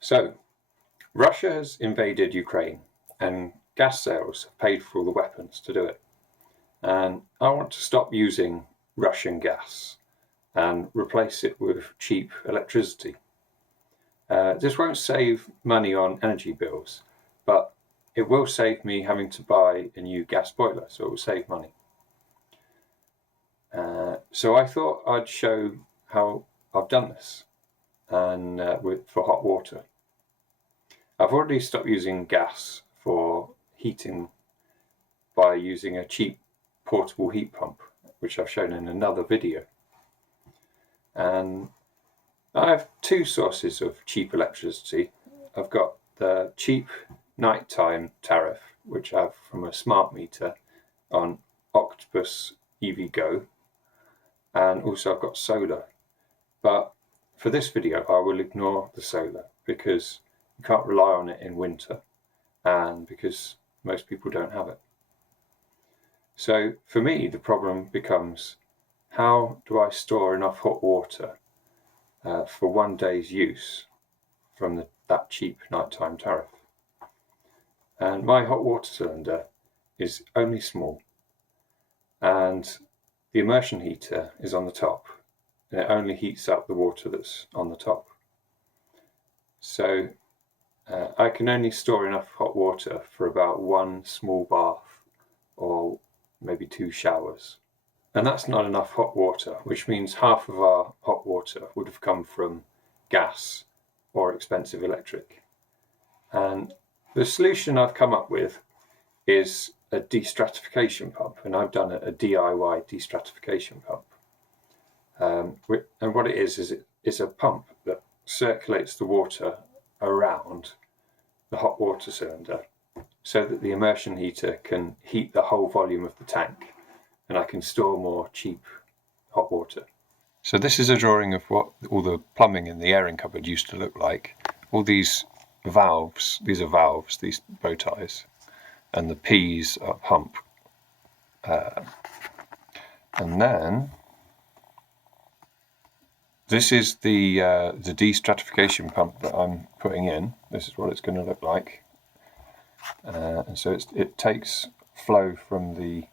So, Russia has invaded Ukraine and gas sales have paid for all the weapons to do it. And I want to stop using Russian gas and replace it with cheap electricity. This won't save money on energy bills, but it will save me having to buy a new gas boiler, so it will save money. So I thought I'd show how I've done this and for hot water. I've already stopped using gas for heating by using a cheap portable heat pump, which I've shown in another video. And I have two sources of cheap electricity. I've got the cheap nighttime tariff, which I have from a smart meter on Octopus EV Go, and also I've got solar. But for this video I will ignore the solar because you can't rely on it in winter and because most people don't have it. So for me the problem becomes, how do I store enough hot water for one day's use from that cheap nighttime tariff? And my hot water cylinder is only small, and the immersion heater is on the top, and it only heats up the water that's on the top. So I can only store enough hot water for about one small bath or maybe 2 showers. And that's not enough hot water, which means half of our hot water would have come from gas or expensive electric. And the solution I've come up with is a destratification pump, and I've done a DIY destratification pump. And what it is it's a pump that circulates the water around the hot water cylinder so that the immersion heater can heat the whole volume of the tank, and I can store more cheap hot water. So this is a drawing of what all the plumbing in the airing cupboard used to look like. All these valves, these are valves, these bow ties, and the P's are pump. And then this is the destratification pump that I'm putting in. This is what it's going to look like. And so it takes flow from the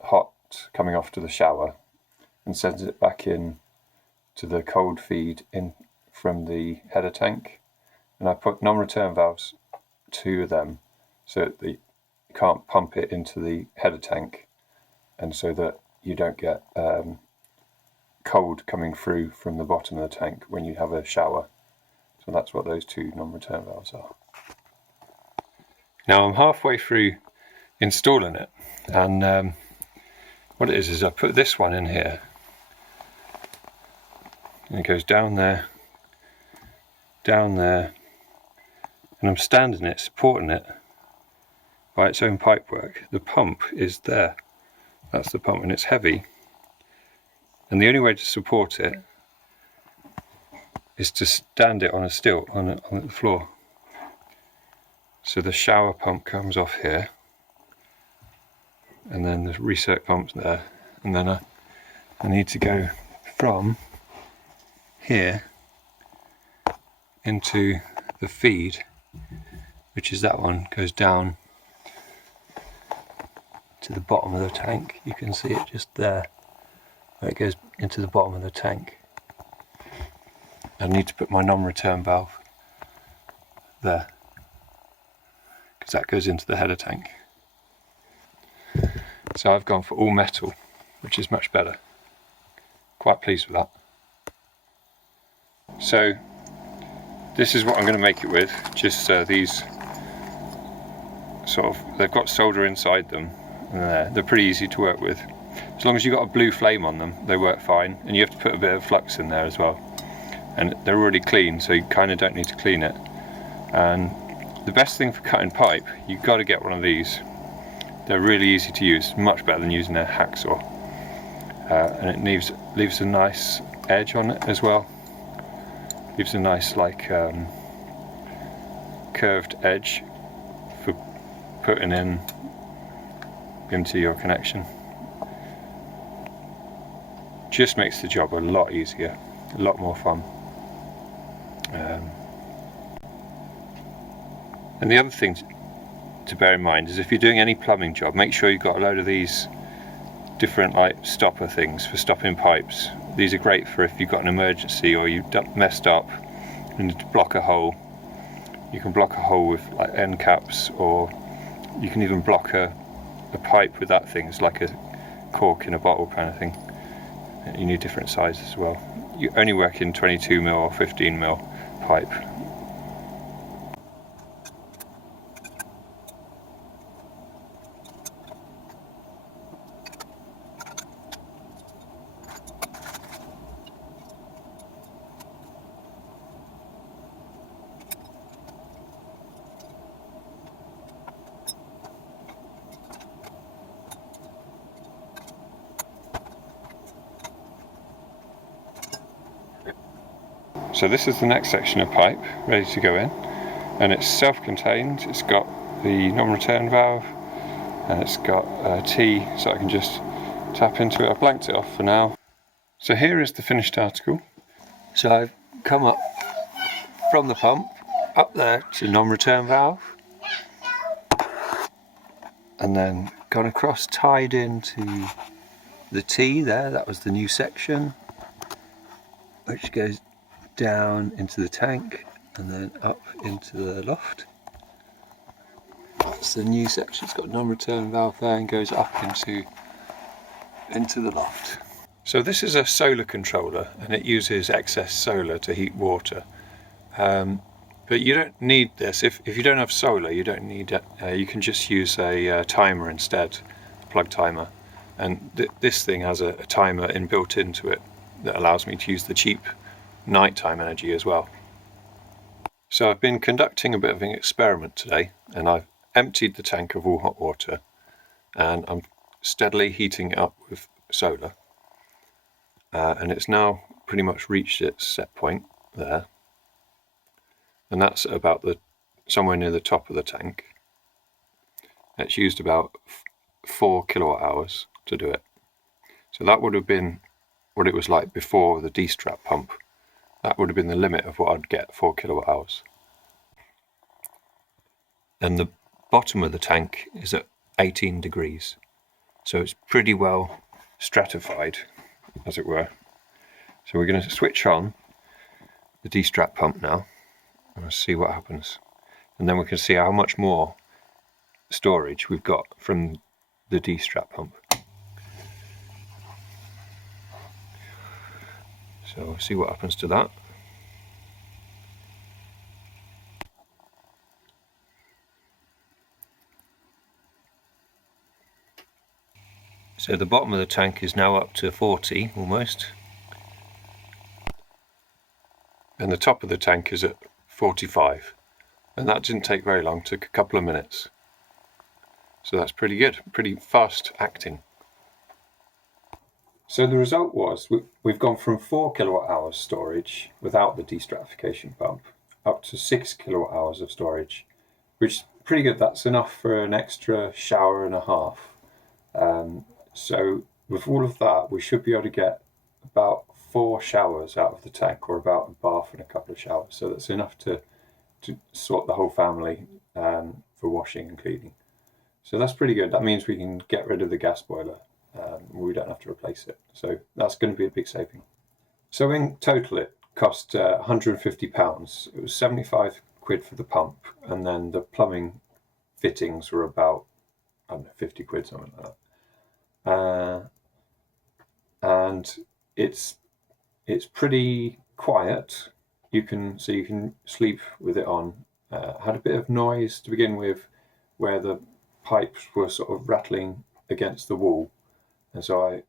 hot coming off to the shower and sends it back in to the cold feed in from the header tank. And I put non-return valves, 2 of them, so that you can't pump it into the header tank, and so that you don't get cold coming through from the bottom of the tank when you have a shower. So that's what those 2 non-return valves are. Now I'm halfway through installing it, and what it is I put this one in here, and it goes down there, and I'm standing it, supporting it by its own pipework. The pump is there, that's the pump, and it's heavy, and the only way to support it is to stand it on a stilt on the floor. So the shower pump comes off here, and then the recirc pump's there, and then I need to go from here into the feed, which is that one, goes down to the bottom of the tank. You can see it just there, where it goes into the bottom of the tank. I need to put my non-return valve there, because that goes into the header tank. So I've gone for all metal, which is much better. Quite pleased with that. So this is what I'm going to make it with. Just these sort of, they've got solder inside them, and they're pretty easy to work with. As long as you've got a blue flame on them, they work fine, and you have to put a bit of flux in there as well. And they're already clean, so you kind of don't need to clean it. And the best thing for cutting pipe, you've got to get one of these. They're really easy to use, much better than using a hacksaw. And it leaves a nice edge on it as well. Leaves a nice curved edge for putting into your connection. Just makes the job a lot easier, a lot more fun. And the other thing to bear in mind is if you're doing any plumbing job, make sure you've got a load of these different like stopper things for stopping pipes. These are great for if you've got an emergency or you've messed up and need to block a hole. You can block a hole with like end caps, or you can even block a pipe with that thing. It's like a cork in a bottle kind of thing. You need different sizes as well. You only work in 22mm or 15mm pipe. So this is the next section of pipe ready to go in, and it's self-contained. It's got the non-return valve and it's got a T so I can just tap into it. I've blanked it off for now. So here is the finished article. So I've come up from the pump up there to non-return valve and then gone across, tied into the T there. That was the new section which goes down into the tank and then up into the loft. That's the new section. It's got a non-return valve there and goes up into the loft. So this is a solar controller and it uses excess solar to heat water. But you don't need this. If you don't have solar, you don't need it. You can just use a timer instead, a plug timer. And this thing has a timer inbuilt into it that allows me to use the cheap nighttime energy as well. So I've been conducting a bit of an experiment today, and I've emptied the tank of all hot water and I'm steadily heating it up with solar, and it's now pretty much reached its set point there, and that's about somewhere near the top of the tank. It's used about 4 kilowatt hours to do it. So that would have been what it was like before the destrat pump. That would have been the limit of what I'd get, 4 kilowatt hours. And the bottom of the tank is at 18 degrees. So it's pretty well stratified, as it were. So we're going to switch on the destrat pump now and see what happens. And then we can see how much more storage we've got from the destrat pump. So we'll see what happens to that. So the bottom of the tank is now up to 40 almost. And the top of the tank is at 45. And that didn't take very long, took a couple of minutes. So that's pretty good, pretty fast acting. So the result was we've gone from 4 kilowatt hours storage without the destratification pump up to 6 kilowatt hours of storage, which is pretty good. That's enough for an extra shower and a half. So with all of that, we should be able to get about 4 showers out of the tank, or about a bath and a couple of showers. So that's enough to sort the whole family for washing and cleaning. So that's pretty good. That means we can get rid of the gas boiler. We don't have to replace it. So that's going to be a big saving. So in total it cost £150. It was 75 quid for the pump, and then the plumbing fittings were about, I don't know, 50 quid, something like that. And it's pretty quiet. You can sleep with it on. Had a bit of noise to begin with, where the pipes were sort of rattling against the wall. And so I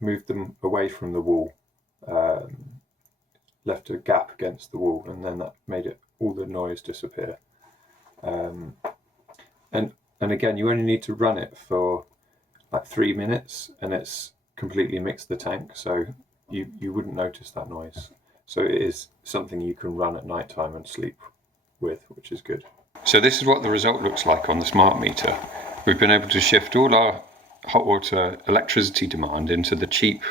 moved them away from the wall, left a gap against the wall, and then that made all the noise disappear. And again, you only need to run it for like 3 minutes, and it's completely mixed the tank, so you wouldn't notice that noise. So it is something you can run at night time and sleep with, which is good. So this is what the result looks like on the smart meter. We've been able to shift all our hot water electricity demand into the cheap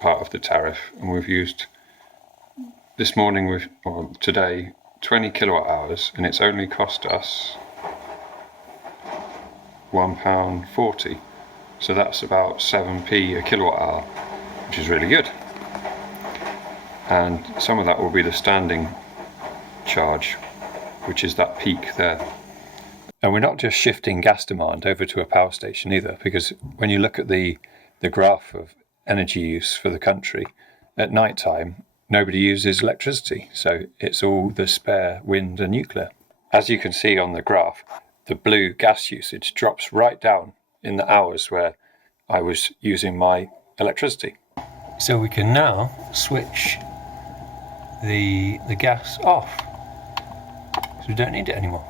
part of the tariff, and we've used this morning or today 20 kilowatt hours, and it's only cost us £1.40. So that's about 7p a kilowatt hour, which is really good. And some of that will be the standing charge, which is that peak there. And we're not just shifting gas demand over to a power station either, because when you look at the graph of energy use for the country, at night time nobody uses electricity, so it's all the spare wind and nuclear. As you can see on the graph, the blue gas usage drops right down in the hours where I was using my electricity. So we can now switch the gas off, so we don't need it anymore.